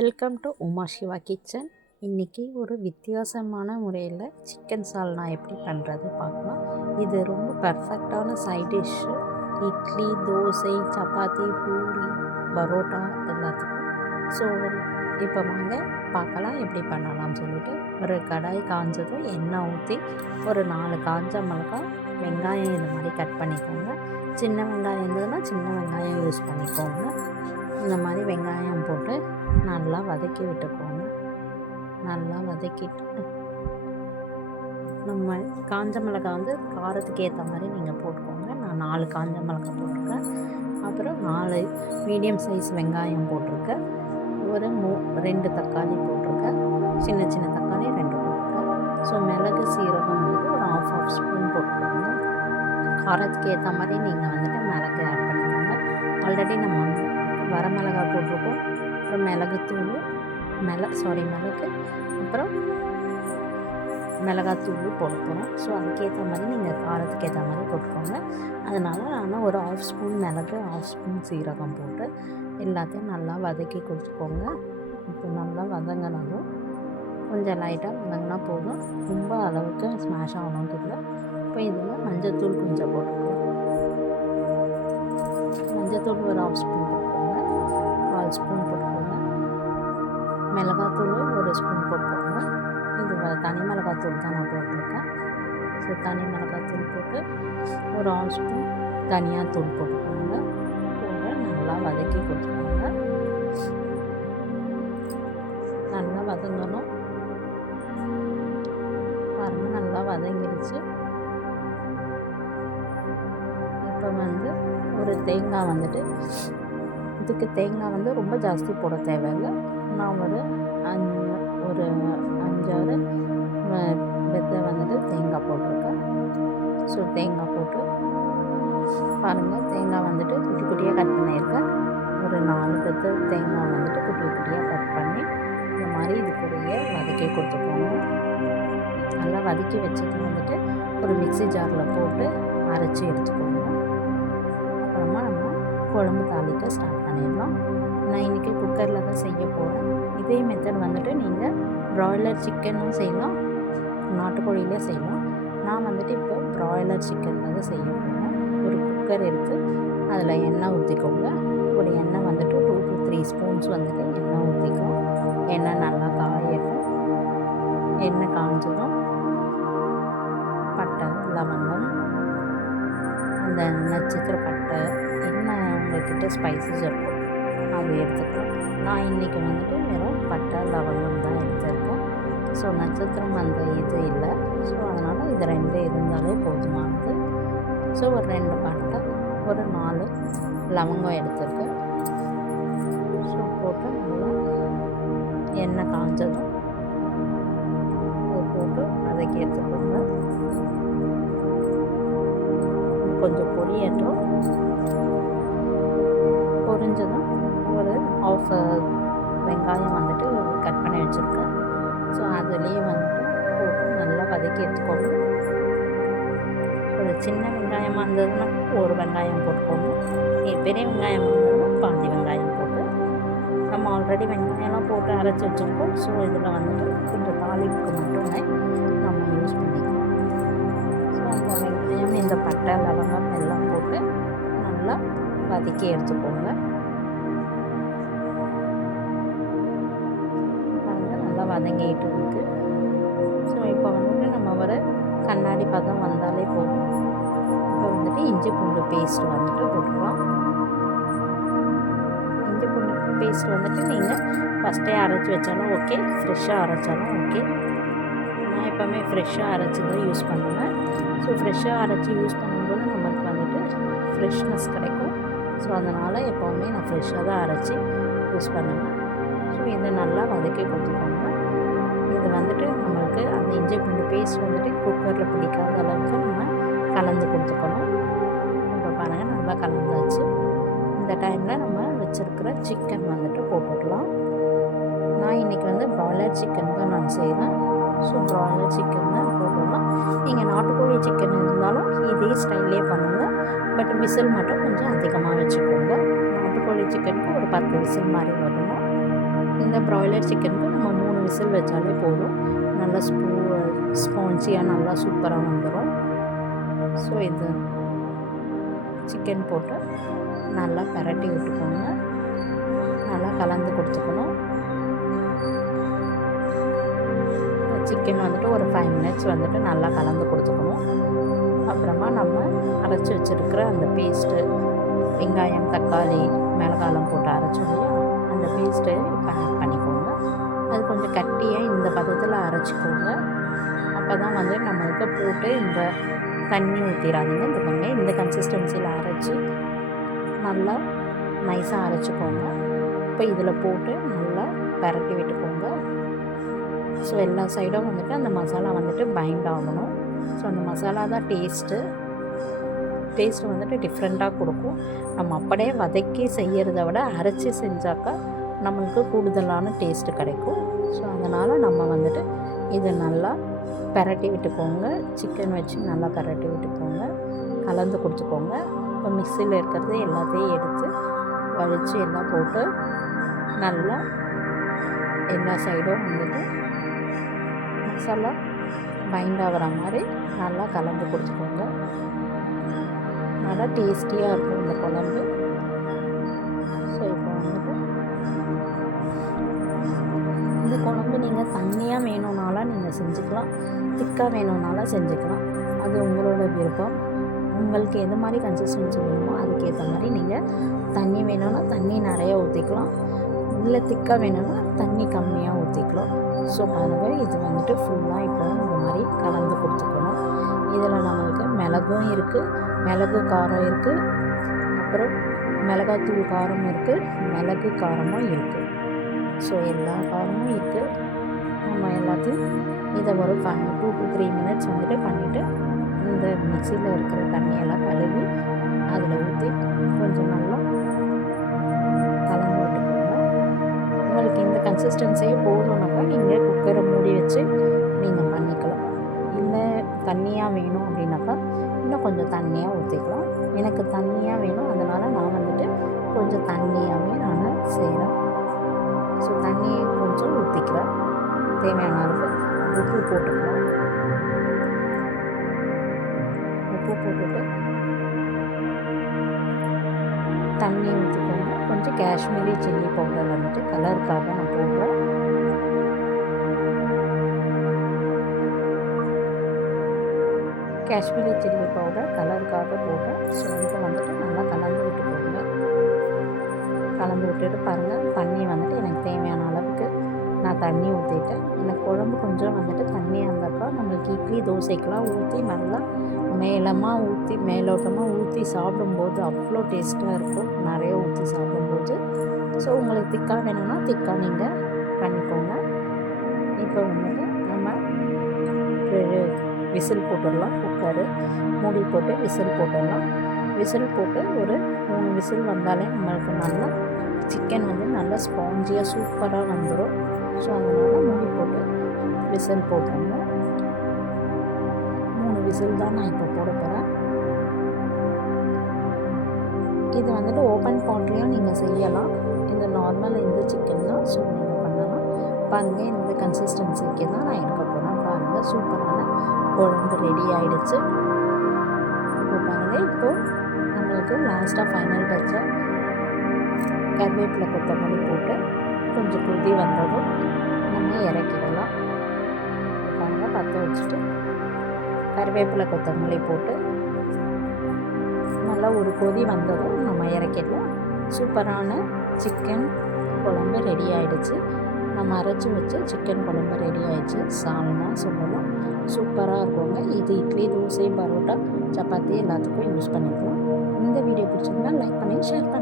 Welcome to Uma Siva kitchen. இன்றைக்கி ஒரு வித்தியாசமான முறையில் சிக்கன் சால்னா எப்படி பண்ணுறது பார்க்கலாம். இது ரொம்ப பர்ஃபெக்டான சைட் டிஷ்ஷு. இட்லி, தோசை, சப்பாத்தி, பூரி, பரோட்டா எல்லாத்துக்கும். ஸோ இப்போ வாங்க பார்க்கலாம் எப்படி பண்ணலாம்னு சொல்லிட்டு. ஒரு கடாய் காஞ்சதும் எண்ணெய் ஊற்றி ஒரு 4 காஞ்ச மிளகாய், வெங்காயம் இந்த மாதிரி கட் பண்ணிக்கோங்க. சின்ன வெங்காயம் இருந்ததுன்னா சின்ன வெங்காயம் யூஸ் பண்ணிக்கோங்க. இந்த மாதிரி வெங்காயம் போட்டு நல்லா வதக்கி விட்டுக்கோங்க. நல்லா வதக்கிட்டு நம்ம காஞ்ச மிளகாய் வந்து காரத்துக்கு ஏற்ற மாதிரி நீங்கள் போட்டுக்கோங்க. நான் 4 காஞ்ச மிளகாய் போட்டிருக்கேன். அப்புறம் 4 மீடியம் சைஸ் வெங்காயம் போட்டிருக்கேன். ஒரு 2 தக்காளி போட்டிருக்கேன். சின்ன சின்ன தக்காளி 2 போட்டிருக்கேன். ஸோ மிளகு சீரகம் வந்துட்டு ஒரு ½ ஸ்பூன் போட்டுக்கோங்க. காரத்துக்கு ஏற்ற மாதிரி நீங்கள் வந்துட்டு மிளகு ஆட் பண்ணிக்கோங்க. ஆல்ரெடி நம்ம வரமிளகா போட்டிருக்கோம். அப்புறம் மிளகுத்தூள், மிளகு, அப்புறம் மிளகாத்தூள் போட போகிறோம். ஸோ அதுக்கேற்ற மாதிரி நீங்கள் காரத்துக்கு ஏற்ற மாதிரி போட்டுக்கோங்க. அதனால் நான் ஒரு ½ ஸ்பூன் மிளகு, ½ ஸ்பூன் சீரகம் போட்டு எல்லாத்தையும் நல்லா வதக்கி கொடுத்துக்கோங்க. இப்போ நல்லா வதங்கினதும் கொஞ்சம் லைட்டாக வதங்கினா போதும், ரொம்ப அளவுக்கு ஸ்மாஷ் ஆகணும்னு இல்லை. இப்போ இதில் மஞ்சத்தூள் கொஞ்சம் போட்டுக்கோங்க. மஞ்சத்தூள் ஒரு ½ ஸ்பூன் போட்டுக்கோங்க. 1/4 ஸ்பூன் போட்டுக்கோங்க. மிளகாத்தூள் 1 ஸ்பூன் போட்டுக்கோங்க. இது தனி மிளகாத்தூள் தான் நான் போட்டிருக்கேன். ஸோ தனி மிளகாத்தூள் போட்டு ஒரு ½ ஸ்பூன் தனியாத்தூள் போட்டுக்கோங்க. போட்டு நல்லா வதக்கி கொடுத்துக்கோங்க. நல்லா வதங்கணும். பாருங்கள், நல்லா வதங்கிடுச்சு. இப்போ வந்து ஒரு தேங்காய் வந்துட்டு, இதுக்கு தேங்காய் வந்து ரொம்ப ஜாஸ்தி போட தேவையில்லை. நான் ஒரு 5-6 வெத்தை வந்துட்டு தேங்காய் போட்டிருக்கேன். ஸோ தேங்காய் போட்டு பாருங்கள், தேங்காய் வந்துட்டு குட்டி குட்டியாக கட் பண்ணியிருக்கேன். ஒரு 4 வெத்தை தேங்காய் வந்துட்டு குட்டி குட்டியாக கட் பண்ணி இந்த மாதிரி இது கூடயே வதக்கி கொடுத்துக்கோங்க. நல்லா வதக்கி வச்சது வந்துட்டு ஒரு மிக்ஸி ஜாரில் போட்டு அரைச்சி எடுத்துக்கோங்க. அப்புறமா நம்ம குழம்பு தாளிக்க ஸ்டார்ட் பண்ணிடலாம். நான் இன்றைக்கி குக்கரில் தான் செய்ய போகிறேன். இதே மெத்தட் வந்துட்டு நீங்கள் ப்ராய்லர் சிக்கனும் செய்யலாம், நாட்டுக்கோழியிலே செய்யலாம். நான் வந்துட்டு இப்போ ப்ராய்லர் சிக்கனில் தான் செய்ய போகிறேன். ஒரு குக்கர் எடுத்து அதில் எண்ணெய் ஊற்றிக்கோங்க. ஒரு எண்ணெய் வந்துட்டு 2 to 3 ஸ்பூன்ஸ் வந்துட்டு எண்ணெய் ஊற்றிக்கும். எண்ணெய் நல்லா காயட்டும். எண்ணெய் காஞ்சதும் பட்டை, லவங்கம், அந்த நட்சத்திர பட்டை, என்ன உங்கள்கிட்ட ஸ்பைசஸ் இருக்கும் அது எடுத்துக்கலாம். நான் இன்றைக்கி வந்துட்டு வெறும் பட்டை, லவங்கம் தான் எடுத்துருக்கேன். ஸோ நட்சத்திரம் அந்த இது இல்லை. ஸோ அதனால் இது 2 இருந்தாலே போதுமானது. ஸோ ஒரு 2 பட்டை, ஒரு 4 லவங்கம் எடுத்துருக்கேன். ஸோ போட்டு நல்லா எண்ணெய் காஞ்சதும் அது போட்டு வதக்கி எடுத்துக்கோங்க. கொஞ்சம் பொரியட்டும். பொரிஞ்சதும் ஒரு ½ வெங்காயம் வந்துட்டு கட் பண்ணி வச்சுருக்கேன். ஸோ அதுலேயே வந்துட்டு போட்டு நல்லா வதக்கி எடுத்துக்கோங்க. ஒரு சின்ன வெங்காயமாக இருந்ததுன்னா ஒரு வெங்காயம் போட்டுக்கோங்க. பெரிய வெங்காயமாக இருந்ததுன்னா பாதி வெங்காயம் போட்டு, நம்ம ஆல்ரெடி வெங்காயம்லாம் போட்டு அரைச்சி வச்சுருக்கோம். ஸோ இதில் வந்துட்டு கொஞ்சம் தாளிப்புக்கு மட்டுமே நம்ம யூஸ் பண்ணிக்கலாம். ஸோ அந்த வெங்காயம், இந்த பட்டை, லவங்கம் எல்லாம் போட்டு நல்லா வதக்கி எடுத்துக்கோங்க. நல்லா வதங்கிட்டு இருக்குது. ஸோ இப்போ வந்துட்டு நம்ம ஒரு கண்ணாடி பதம் வந்தாலே போதும். இப்போ வந்துட்டு இஞ்சி பூண்டு பேஸ்ட் வந்துட்டு போட்டுக்கலாம். இஞ்சி பூண்டு பேஸ்ட் வந்துட்டு நீங்கள் ஃபஸ்ட்டே அரைச்சி வச்சாலும் ஓகே, ஃப்ரெஷ்ஷாக அரைச்சாலும் ஓகே. நான் எப்போவுமே ஃப்ரெஷ்ஷாக அரைச்சி தான் யூஸ் பண்ணுவேன். ஸோ ஃப்ரெஷ்ஷாக அரைச்சி யூஸ் பண்ணும்போது நமக்கு வந்துட்டு ஃப்ரெஷ்னஸ் கிடைக்கும். ஸோ அதனால் எப்போவுமே நான் ஃப்ரெஷ்ஷாக தான் அரைச்சி யூஸ் பண்ணுவேன். ஸோ இதை நல்லா வதக்கி கொடுத்துக்கோங்க. இது வந்துட்டு நம்மளுக்கு அந்த இஞ்சி பூண்டு பேஸ்ட் வந்துட்டு குக்கரில் பிடிக்காத அளவுக்கு நம்ம கலந்து கொடுத்துக்கணும். இப்போ பாருங்கள், நல்லா கலந்தாச்சு. இந்த டைமில் நம்ம வச்சுருக்கிற சிக்கன் வந்துட்டு போட்டுடலாம். நான் இன்றைக்கி வந்து ப்ராய்லர் சிக்கன் தான் நான் செய்கிறேன். ஸோ ப்ராய்லர் சிக்கன் தான் போட்டுடலாம். நீங்கள் நாட்டுக்கோழி சிக்கன் இருந்தாலும் இதே ஸ்டைல்லே பண்ணுங்கள். பட் விசில் மட்டும் கொஞ்சம் அதிகமாக வச்சுக்கோங்க. நாட்டுக்கோழி சிக்கனுக்கு ஒரு 10 விசில் மாதிரி வரணும். இந்த ப்ராய்லர் சிக்கனுக்கு நம்ம 3 விசில் வச்சாலே போதும். நல்லா ஸ்பான்ஜியாக நல்லா சூப்பராக வந்துடும். ஸோ இது சிக்கன் போட்டு நல்லா பரட்டி விட்டுக்கோங்க. நல்லா கலந்து கொடுத்துக்கணும். சிக்கன் வந்துட்டு ஒரு 5 மினிட்ஸ் வந்துட்டு நல்லா கலந்து கொடுத்துக்கணும். அப்புறமா நம்ம அரைச்சி வச்சுருக்கிற அந்த பேஸ்ட்டு, வெங்காயம், தக்காளி, மிளகாலாம் போட்டு அரைச்சோம் இல்லையா, அந்த பேஸ்ட்டு இப்போ ஆட் பண்ணிக்கோங்க. அது கொஞ்சம் கட்டியாக இந்த பதத்தில் அரைச்சிக்கோங்க. அப்போ தான் வந்து நம்மளுக்கு போட்டு இந்த தண்ணி ஊற்றிடாதீங்க. இந்த பாருங்க, இந்த கன்சிஸ்டன்சியில் அரைச்சி நல்லா நைஸாக அரைச்சிக்கோங்க. இப்போ இதில் போட்டு நல்லா பரட்டி விட்டுக்கோங்க. ஸோ எல்லா சைடும் வந்துட்டு அந்த மசாலா வந்துட்டு பைண்ட் ஆகணும். ஸோ அந்த மசாலா தான் டேஸ்ட்டு வந்துட்டு டிஃப்ரெண்ட்டாக கொடுக்கும். நம்ம அப்படியே வதக்கி செய்கிறத விட அரைச்சி செஞ்சாக்கா நம்மளுக்கு கூடுதலான டேஸ்ட்டு கிடைக்கும். ஸோ அதனால் நம்ம வந்துட்டு இதை நல்லா பரட்டி விட்டுக்கோங்க. சிக்கன் வச்சு நல்லா பரட்டி விட்டுக்கோங்க. கலந்து கொடுத்துக்கோங்க. இப்போ மிக்சியில் இருக்கிறது எல்லாத்தையும் எடுத்து வலித்து எல்லாம் போட்டு நல்லா எல்லா சைடும் வந்துட்டு மசாலா பைண்ட் ஆகிற மாதிரி நல்லா கலந்து கொடுத்துக்கோங்க. நல்லா டேஸ்டியாக இருக்கும் இந்த குழம்பு. ஸோ இப்போ வந்துட்டு இந்த குழம்பு நீங்கள் தண்ணியாக வேணும்னாலும் நீங்கள் செஞ்சுக்கலாம், திக்காக வேணும்னாலும் செஞ்சுக்கலாம். அது உங்களோட விருப்பம். உங்களுக்கு எது மாதிரி கன்சிஸ்டன்சி வேணுமோ அதுக்கேற்ற மாதிரி நீங்கள் தண்ணி வேணும்னா தண்ணி நிறையா ஊற்றிக்கலாம், இல்லை திக்காக வேணும்னா தண்ணி கம்மியாக ஊற்றிக்கலாம். ஸோ பாருங்கள், இது வந்துட்டு ஃபுல்லாக இப்போ இந்த மாதிரி கலந்து கொடுத்துக்கணும். இதில் நம்மளுக்கு மிளகும் இருக்குது, மிளகு காரம் இருக்குது, அப்புறம் மிளகாத்தூள் காரம் இருக்குது, மிளகு காரமும் இருக்குது. ஸோ எல்லா காரமும் இருக்குது. நம்ம எல்லாத்தையும் இதை ஒரு 2 to 3 மினிட்ஸ் வந்துட்டு பண்ணிவிட்டு இந்த மிக்சியில் இருக்கிற தண்ணியெல்லாம் கழுவி அதில் ஊற்றி கொஞ்சம் நல்லா கலந்து விட்டுக்கோங்க. உங்களுக்கு இந்த கன்சிஸ்டன்சியே போதும்னாக்கா நீங்கள் குக்கரை மூடி வச்சு நீங்கள் பண்ணிக்கலாம். இல்லை தண்ணியாக வேணும் அப்படின்னாக்கா இன்னும் கொஞ்சம் தண்ணியாக ஊற்றிக்கலாம். எனக்கு தண்ணியாக வேணும், அதனால் நான் வந்துட்டு கொஞ்சம் தண்ணியாகவே நான் செய்கிறேன். ஸோ தண்ணியை கொஞ்சம் ஊற்றிக்கிறேன். தேவையான அளவு உப்பு போட்டுக்கலாம். உப்பு போட்டுட்டு தண்ணி ஊற்றிக்கோங்க. கொஞ்சம் காஷ்மீரி சில்லி பவுடர் வந்துட்டு கலருக்காக நான் போடுறேன். காஷ்மீரி சில்லி பவுடர் கலருக்காக போடுறேன். ஸோ இதை வந்துட்டு நல்லா கலந்து விட்டுக்கோங்க. கலந்து விட்டுட்டு பாருங்கள், தண்ணி வந்துட்டு எனக்கு தேவையான அளவுக்கு நான் தண்ணி ஊற்றிட்டேன். எனக்கு குழம்பு கொஞ்சம் வந்துட்டு தண்ணியாக இருந்தாக்கா நம்மளுக்கு இட்லி தோசைக்கெலாம் ஊற்றி நல்லா மேலோட்டமாக ஊற்றி சாப்பிடும்போது அவ்வளோ டேஸ்ட்டாக இருக்கும், நிறைய ஊற்றி சாப்பிடும்போது. ஸோ உங்களுக்கு திக்காக வேணும்னா திக்காக நீங்கள் பண்ணிக்கோங்க. இப்போ வந்துட்டு நம்ம விசில் போட்டுடலாம். குக்கரு மூடி போட்டு விசில் போட்டுடலாம். விசில் போட்டு ஒரு 3 விசில் வந்தாலே நம்மளுக்கு நல்லா சிக்கன் வந்து நல்லா ஸ்பான்ஜியாக சூப்பராக வந்துடும். ஸோ அதனால் மூடி போட்டு விசில் போட்டுருங்க. 3 விசில் தான் நான் இப்போ போட போகிறேன். இது வந்துட்டு ஓப்பன் பாட்லேயும் நீங்கள் செய்யலாம். இந்த நார்மல் இந்த சிக்கன் தான். ஸோ நீங்கள் பண்ணலாம். பாருங்கள், இந்த கன்சிஸ்டன்சிக்கு தான் நான் எடுக்க போகிறேன். பாருங்கள், சூப்பரான குழம்பு ரெடி ஆகிடுச்சு. இப்போ பாருங்கள், இப்போது நம்மளுக்கு லாஸ்ட்டாக ஃபைனல் டச்சாக கருவேப்பிலை கொத்தமல்லி போட்டு கொஞ்சம் கொதி வந்ததும் நம்ம இறக்கிடலாம். பாருங்கள், பற்ற வச்சுட்டு கருவேப்பிலை கொத்தமல்லி போட்டு நல்லா ஒரு கொதி வந்ததும் நம்ம இறக்கிடலாம். சூப்பரான சிக்கன் குழம்பு ரெடி ஆகிடுச்சு. நம்ம அரைச்சி வச்சு சிக்கன் குழம்பு ரெடி ஆகிடுச்சு. சால்னா சொல்லலாம், சூப்பராக இருக்குங்க. இது இட்லி, தோசை, பரோட்டா, சப்பாத்தி எல்லாத்துக்கும் யூஸ் பண்ணிக்கலாம். இந்த வீடியோ பிடிச்சிருந்தா லைக் பண்ணி ஷேர் பண்ணி